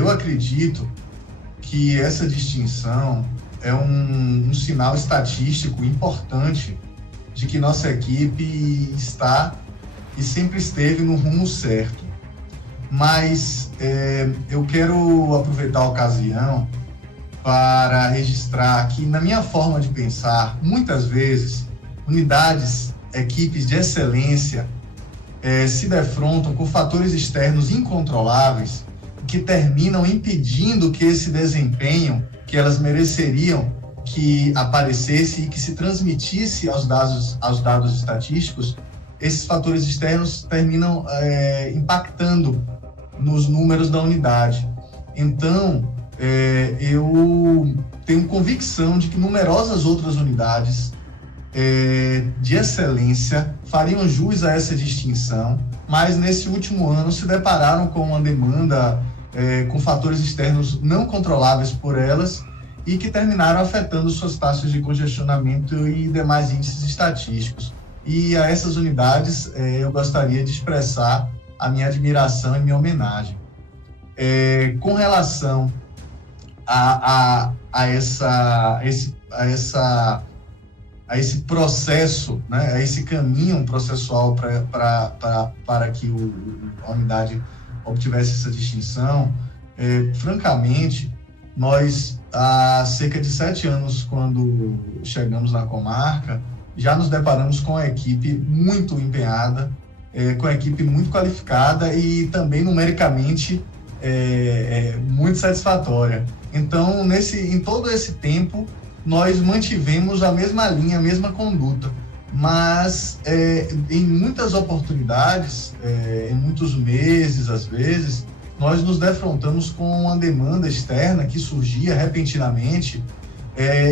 Eu acredito que essa distinção é um sinal estatístico importante de que nossa equipe está e sempre esteve no rumo certo. Mas eu quero aproveitar a ocasião para registrar que, na minha forma de pensar, muitas vezes, unidades, equipes de excelência se defrontam com fatores externos incontroláveis que terminam impedindo que esse desempenho que elas mereceriam que aparecesse e que se transmitisse aos dados estatísticos. Esses fatores externos terminam impactando nos números da unidade. Então, eu tenho convicção de que numerosas outras unidades de excelência fariam jus a essa distinção, mas nesse último ano se depararam com uma demanda com fatores externos não controláveis por elas e que terminaram afetando suas taxas de congestionamento e demais índices estatísticos. E a essas unidades eu gostaria de expressar a minha admiração e minha homenagem. Com relação a esse processo, né, a esse caminho processual para que a unidade obtivesse essa distinção, francamente, nós, há cerca de 7 anos, quando chegamos na comarca, já nos deparamos com a equipe muito empenhada, com a equipe muito qualificada e também numericamente muito satisfatória. Então, em todo esse tempo, nós mantivemos a mesma linha, a mesma conduta, mas em muitas oportunidades, em muitos meses, às vezes, nós nos defrontamos com uma demanda externa que surgia repentinamente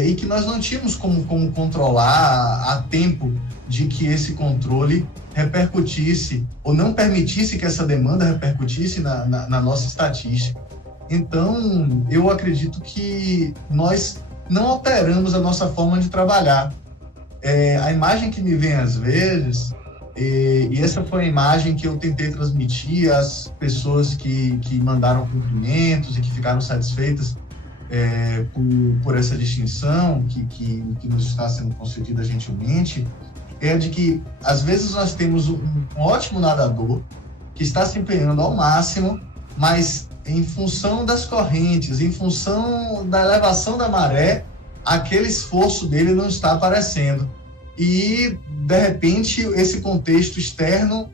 e que nós não tínhamos como controlar a tempo de que esse controle repercutisse ou não permitisse que essa demanda repercutisse na nossa estatística. Então, eu acredito que nós não alteramos a nossa forma de trabalhar. A imagem que me vem às vezes, e essa foi a imagem que eu tentei transmitir às pessoas que mandaram cumprimentos e que ficaram satisfeitas por essa distinção que nos está sendo concedida gentilmente, de que às vezes nós temos um ótimo nadador que está se empenhando ao máximo, mas em função das correntes, em função da elevação da maré, aquele esforço dele não está aparecendo. E, de repente, esse contexto externo,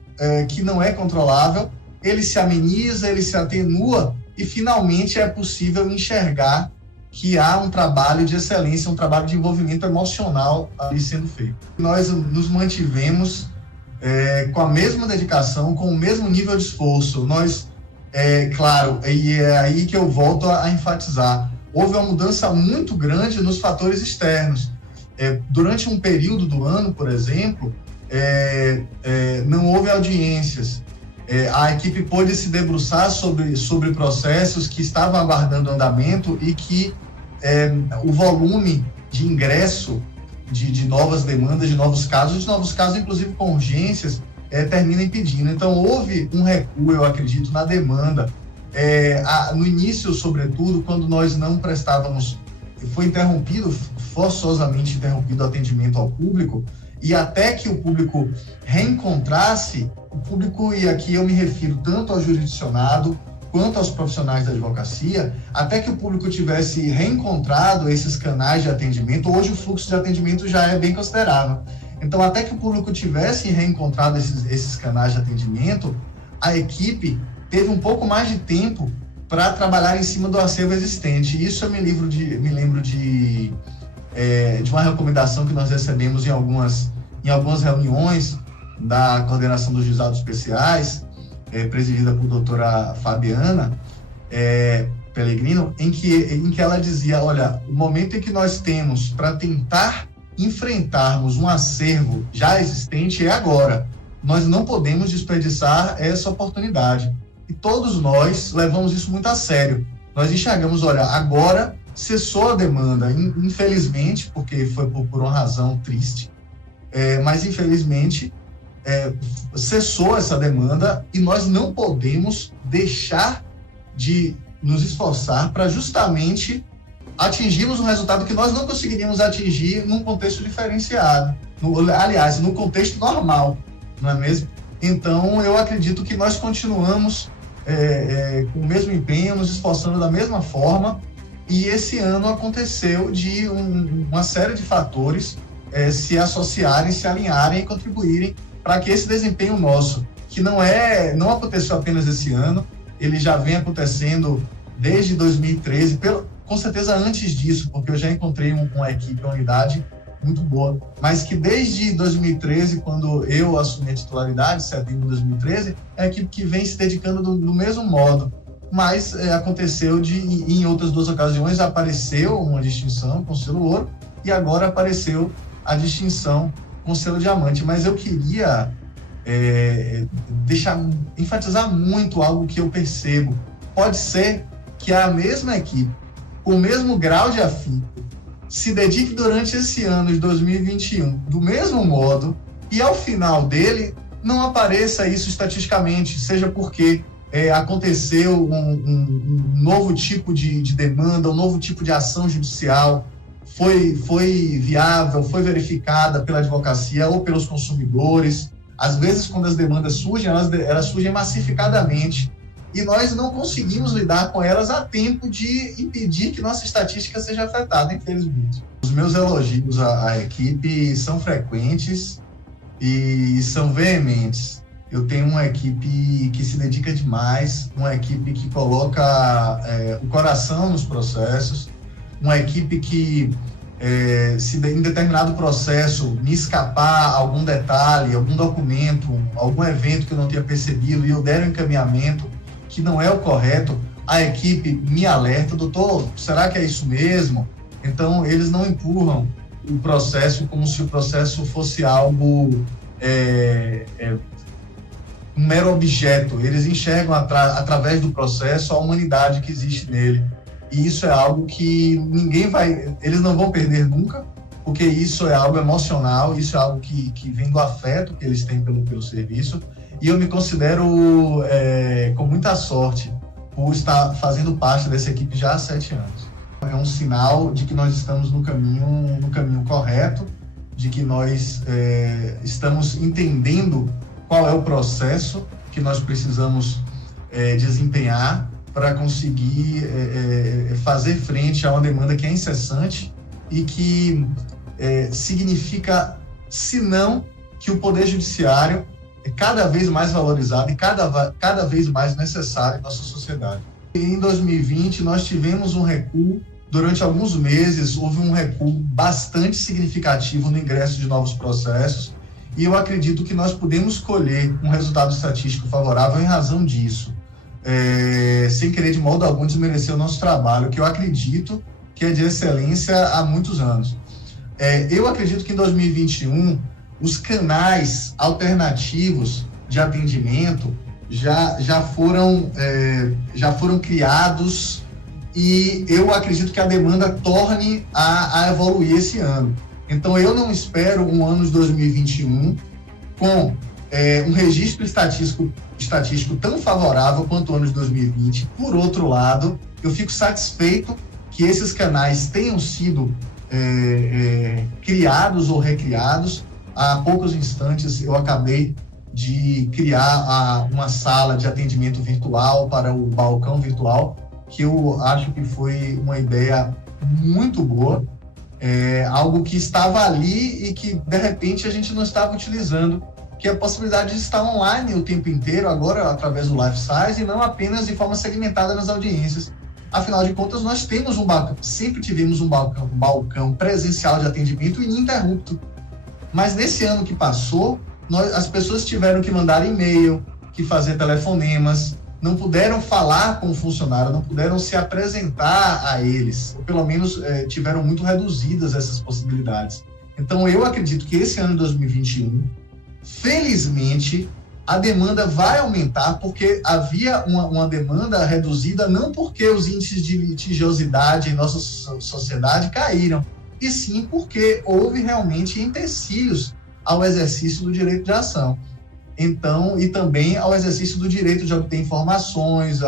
que não é controlável, ele se ameniza, ele se atenua e, finalmente, é possível enxergar que há um trabalho de excelência, um trabalho de envolvimento emocional ali sendo feito. Nós nos mantivemos com a mesma dedicação, com o mesmo nível de esforço. Nós, claro, e é aí que eu volto a enfatizar, houve uma mudança muito grande nos fatores externos. Durante um período do ano, por exemplo, não houve audiências. A equipe pôde se debruçar sobre processos que estavam aguardando andamento e que o volume de ingresso de novas demandas, de novos casos inclusive com urgências, termina impedindo. Então, houve um recuo, eu acredito, na demanda. No início, sobretudo, quando nós não prestávamos, foi forçosamente interrompido o atendimento ao público, e até que o público reencontrasse, o público, e aqui eu me refiro tanto ao jurisdicionado quanto aos profissionais da advocacia, até que o público tivesse reencontrado esses canais de atendimento, hoje o fluxo de atendimento já é bem considerável. Então, até que o público tivesse reencontrado esses canais de atendimento, a equipe teve um pouco mais de tempo para trabalhar em cima do acervo existente. Isso eu me lembro de uma recomendação que nós recebemos em algumas reuniões da coordenação dos juizados especiais, presidida por doutora Fabiana Pellegrino, em que ela dizia, olha, o momento em que nós temos para tentar enfrentarmos um acervo já existente é agora. Nós não podemos desperdiçar essa oportunidade. E todos nós levamos isso muito a sério. Nós enxergamos, olha, agora cessou a demanda, infelizmente, porque foi por uma razão triste, mas infelizmente cessou essa demanda e nós não podemos deixar de nos esforçar para justamente atingirmos um resultado que nós não conseguiríamos atingir num contexto diferenciado, aliás, no contexto normal, não é mesmo? Então, eu acredito que nós continuamos com o mesmo empenho, nos esforçando da mesma forma, e esse ano aconteceu de uma série de fatores se associarem, se alinharem e contribuírem para que esse desempenho nosso, que não aconteceu apenas esse ano, ele já vem acontecendo desde 2013, com certeza antes disso, porque eu já encontrei uma equipe, uma unidade muito boa, mas que desde 2013, quando eu assumi a titularidade, setembro de 2013, é a equipe que vem se dedicando do mesmo modo. Mas aconteceu em outras 2 ocasiões, apareceu uma distinção com selo ouro e agora apareceu a distinção com selo diamante. Mas eu queria enfatizar muito algo que eu percebo. Pode ser que a mesma equipe, com o mesmo grau de afinco, se dedique durante esse ano de 2021 do mesmo modo e ao final dele não apareça isso estatisticamente, seja porque aconteceu um novo tipo de demanda, um novo tipo de ação judicial, foi viável, foi verificada pela advocacia ou pelos consumidores. Às vezes, quando as demandas surgem, elas surgem massificadamente e nós não conseguimos lidar com elas a tempo de impedir que nossa estatística seja afetada, infelizmente. Os meus elogios à equipe são frequentes e são veementes. Eu tenho uma equipe que se dedica demais, uma equipe que coloca o coração nos processos, uma equipe que, se em determinado processo me escapar algum detalhe, algum documento, algum evento que eu não tenha percebido e eu der um encaminhamento que não é o correto, a equipe me alerta: doutor, será que é isso mesmo? Então, eles não empurram o processo como se o processo fosse algo, um mero objeto. Eles enxergam através do processo a humanidade que existe nele. E isso é algo que eles não vão perder nunca, porque isso é algo emocional, isso é algo que vem do afeto que eles têm pelo serviço. E eu me considero com muita sorte por estar fazendo parte dessa equipe já há 7 anos. É um sinal de que nós estamos no caminho correto, de que nós estamos entendendo qual é o processo que nós precisamos desempenhar para conseguir fazer frente a uma demanda que é incessante e que significa, se não, que o Poder Judiciário é cada vez mais valorizado e cada vez mais necessário em nossa sociedade. Em 2020, nós tivemos um recuo. Durante alguns meses, houve um recuo bastante significativo no ingresso de novos processos, e eu acredito que nós podemos colher um resultado estatístico favorável em razão disso, sem querer de modo algum desmerecer o nosso trabalho, que eu acredito que é de excelência há muitos anos. Eu acredito que em 2021, os canais alternativos de atendimento já foram criados, e eu acredito que a demanda torne a evoluir esse ano. Então, eu não espero um ano de 2021 com um registro estatístico tão favorável quanto o ano de 2020. Por outro lado, eu fico satisfeito que esses canais tenham sido criados ou recriados. Há poucos instantes, eu acabei de criar uma sala de atendimento virtual para o balcão virtual, que eu acho que foi uma ideia muito boa, algo que estava ali e que, de repente, a gente não estava utilizando, que é a possibilidade de estar online o tempo inteiro, agora através do Life Size, e não apenas de forma segmentada nas audiências. Afinal de contas, nós temos sempre tivemos um balcão presencial de atendimento ininterrupto. Mas nesse ano que passou, as pessoas tiveram que mandar e-mail, que fazer telefonemas, não puderam falar com o funcionário, não puderam se apresentar a eles, ou pelo menos tiveram muito reduzidas essas possibilidades. Então, eu acredito que esse ano de 2021, felizmente, a demanda vai aumentar, porque havia uma demanda reduzida, não porque os índices de litigiosidade em nossa sociedade caíram, e sim porque houve realmente empecilhos ao exercício do direito de ação. Então, e também ao exercício do direito de obter informações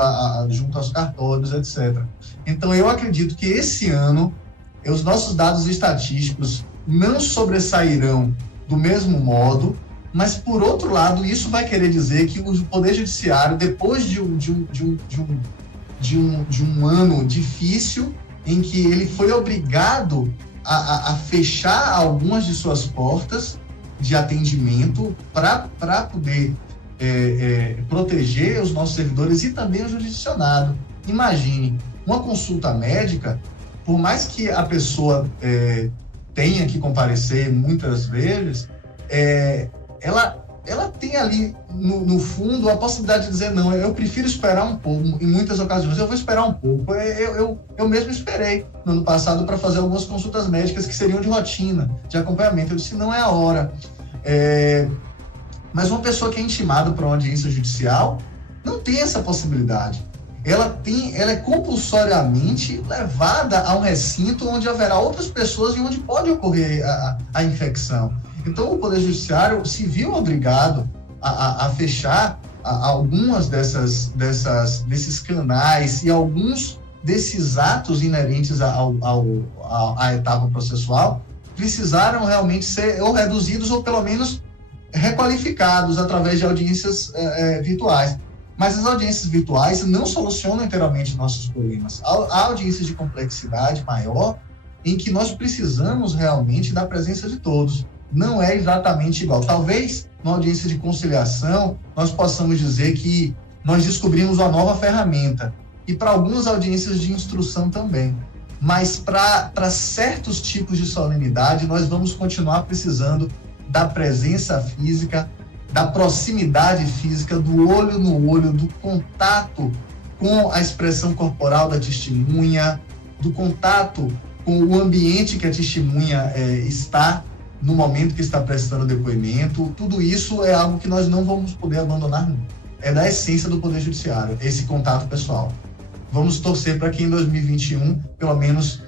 junto aos cartórios, etc. Então, eu acredito que esse ano os nossos dados estatísticos não sobressairão do mesmo modo, mas, por outro lado, isso vai querer dizer que o Poder Judiciário, depois de um ano difícil, em que ele foi obrigado a fechar algumas de suas portas de atendimento para poder proteger os nossos servidores e também o jurisdicionado. Imagine, uma consulta médica, por mais que a pessoa tenha que comparecer muitas vezes, ela tem ali no fundo a possibilidade de dizer não, eu prefiro esperar um pouco. Em muitas ocasiões eu vou esperar um pouco. Eu mesmo esperei no ano passado para fazer algumas consultas médicas que seriam de rotina, de acompanhamento. Eu disse, não é a hora. Mas uma pessoa que é intimada para uma audiência judicial não tem essa possibilidade. Ela é compulsoriamente levada a um recinto onde haverá outras pessoas e onde pode ocorrer a infecção. Então, o Poder Judiciário se viu obrigado a fechar algumas desses canais e alguns desses atos inerentes à etapa processual precisaram realmente ser ou reduzidos ou pelo menos requalificados através de audiências virtuais. Mas as audiências virtuais não solucionam inteiramente nossos problemas. Há audiências de complexidade maior em que nós precisamos realmente da presença de todos. Não é exatamente igual. Talvez, na audiência de conciliação, nós possamos dizer que nós descobrimos uma nova ferramenta. E para algumas audiências de instrução também. Mas para certos tipos de solenidade, nós vamos continuar precisando da presença física, da proximidade física, do olho no olho, do contato com a expressão corporal da testemunha, do contato com o ambiente que a testemunha está no momento que está prestando o depoimento. Tudo isso é algo que nós não vamos poder abandonar nunca. É da essência do Poder Judiciário, esse contato pessoal. Vamos torcer para que em 2021, pelo menos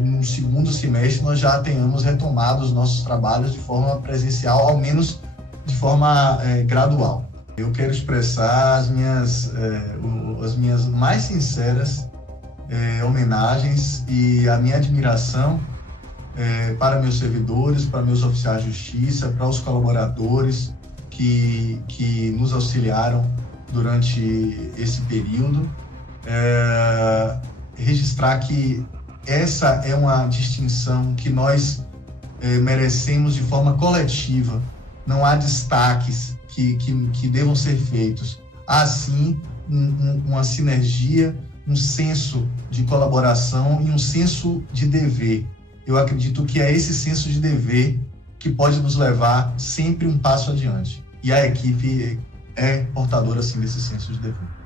no segundo semestre, nós já tenhamos retomado os nossos trabalhos de forma presencial, ao menos de forma gradual. Eu quero expressar as minhas mais sinceras homenagens e a minha admiração para meus servidores, para meus oficiais de justiça, para os colaboradores que nos auxiliaram durante esse período. Registrar que essa é uma distinção que nós merecemos de forma coletiva. Não há destaques que devam ser feitos. Há, sim, uma sinergia, um senso de colaboração e um senso de dever. Eu acredito que é esse senso de dever que pode nos levar sempre um passo adiante. E a equipe é portadora, sim, desse senso de dever.